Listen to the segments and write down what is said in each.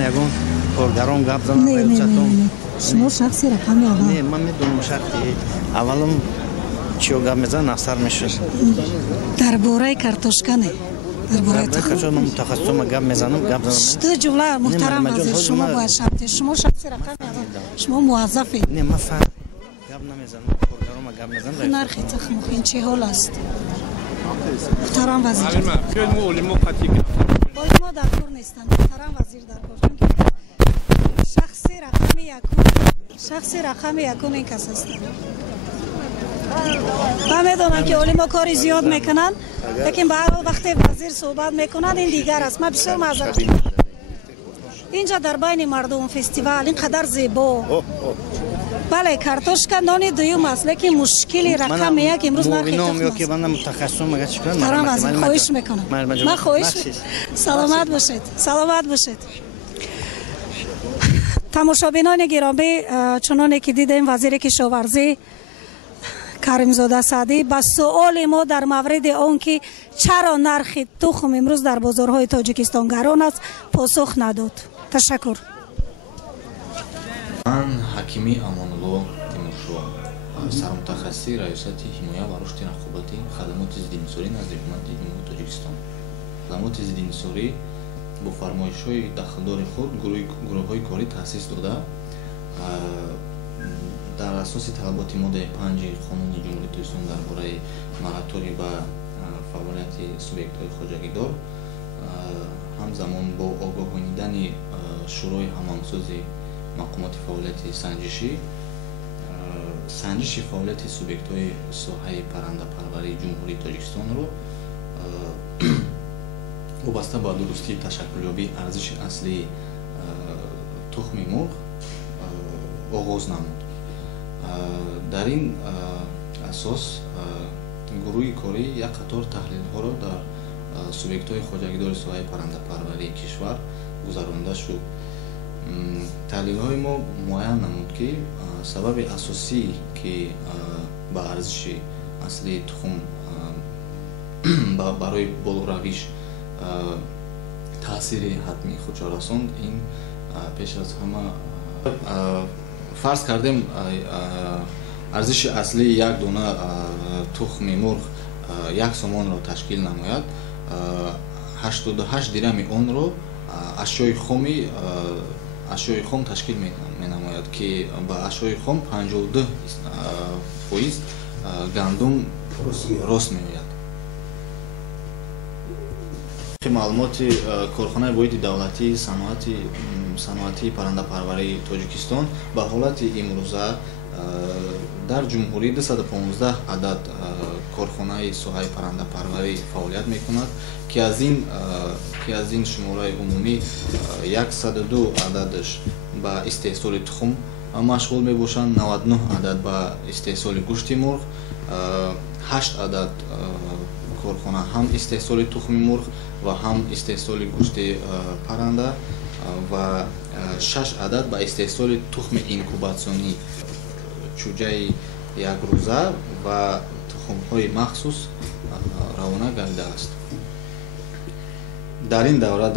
ягон коргарон гап занам. не. شما شخصی رقم اول. نه من میدونم شخصی اولم چیو گپ میزنن اثر میشه. درباره کارتوشکا نه. درباره کارتوشکا من متخصصم گپ میزنم گپ زنم. تو جمله محترم وزیر شما باید شرط شما شخصی رقم اول. شما موظفی. نه من فقط گپ نمیزنم. کارگرام گپ میزنن. نرخ تخم این چه حال است؟ محترم وزیر. اولیما قطعی کرد. اولیما در کار نیستند. محترم وزیر در کار. شخصی رقم یکون این کس هستند. من میدونم که اولیما کاری زیاد میکنن لیکن به هر وقت وزیر صحبت میکنند این دیگر است. من بسیار معذرت اینجا در بین مردم فستیوال اینقدر زیبا بله کارتوشکا نان دوم است لیکن مشکلی رقم یک امروز نرخ که من متخصصم مگه چیکار محترم وزیر خواهش میکنم من خواهش سلامت باشید سلامت باشید. تماشابینان گرامی چنانه که دیدیم وزیر کشاورزی کریمزاده سعدی با سوال ما در مورد آن که چرا نرخ تخم امروز در بازارهای تاجیکستان گران است پاسخ نداد. تشکر. من حکیمی امانالله تیمورشو سرمتخصصی ریاست حمایه و رشد رقابتی خدمات ضدینصاری نزد حکومت جمهوری تاجیکستان. خدمات ضدینصاری با فرمایش‌های داخلدار خود گروه‌های کاری تأسیس داده در اساس طلبات ماده 5 قانون جمهوری تاجیکستان درباره مораторій و فعالیت سوبیکت‌های خواجگیدار همزمان با آگاهانیدن شورای هماهنگسازی مقامات فعالیت سنجش فعالیت سوبیکت‌های ساحه پرنده‌پروری جمهوری تاجیکستان رو وابسته با درستی تشکلیابی ارزش اصلی تخم مرغ آغاز نمود. در این اساس گروه کاری یک قطار تحلیل ها را در سوبیکت های خواجگیدار ساحه پرنده پروری کشور گذرانده شد. تحلیل های ما معین نمود که سبب اساسی که با ارزش اصلی تخم برای بالارویش تاثیر حتمی خود رساند این پیش از همه فرض کردیم ارزش اصلی یک دانه تخم مرغ یک سومان را تشکیل نماید 88 درهم آن را اشیای خام تشکیل می نماید که با اشیای خام 52% گندم رست می آید. معلومات کارخانه واحد دولتی صنعتی پرنده‌پروری تاجیکستان به حالت امروزه در جمهوری 215 عدد کارخانه ساحه پرنده‌پروری فعالیت می‌کند که از این شماره عمومی 102 عددش به استحصال تخم مشغول میباشند، 99 عدد به استحصال گوشت مرغ، 8 عدد کارخانه هم استحصال تخم مرغ و هم استحصال گوشت پرنده و 6 عدد به استحصال تخم اینکوباسیونی چوجه یک روزه و تخم‌های مخصوص روانه گردیده است. در این دوره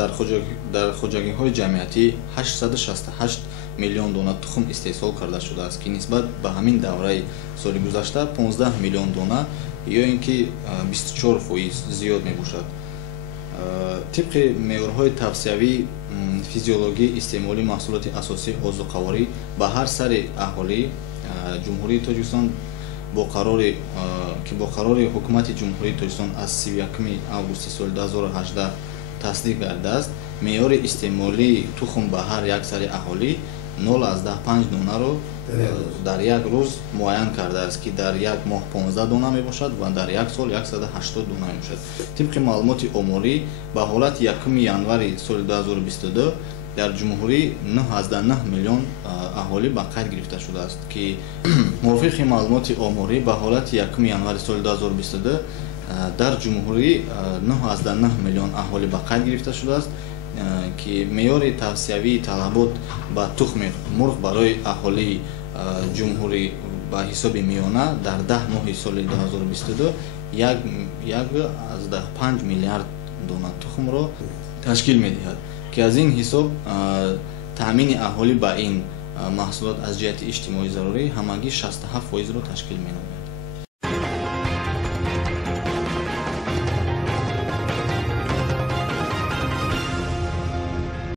در خواجگی‌های جمعیتی 868 میلیون دانه تخم استحصال کرده شده است که نسبت به همین دوره سال گذشته 15 میلیون دانه یا اینکه 24% زیاد می باشد. طبق معیارهای توصیوی فیزیولوژی استعمالی محصولات اساسی عضوقواری به هر سر اهالی جمهوری تاجیکستان با قرار حکومت جمهوری تاجیکستان از 31 آگوست سال 2018 تصدیق گردیده است. معیار استعمالی تخم به هر یک سر اهالی 0.5 دانه را در یک روز معین کرده است که در یک ماه 15 دانه می باشد و در یک سال 180 دانه می باشد. طبق معلومات آماری به حالت 1 ینوری سال 2022 در جمهوری 9.9 میلیون اهالی به قید گرفته شده است که موافق معلومات آماری به حالت 1 ینوری سال 2022 در جمهوری 9.9 میلیون اهالی به قید گرفته شده است که معیار توصیوی طلبات به تخم مرغ برای اهالی جمهوری به حساب میانه در 10 ماه سال 2022 1.5 میلیارد دانه تخم را تشکیل می‌دهد. ки аз ин ҳисоб таъмини аҳолӣ ба ин маҳсулот аз ҷиҳати иҷтимоӣ зарурӣ ҳамагӣ 67%-ро ташкил менамояд.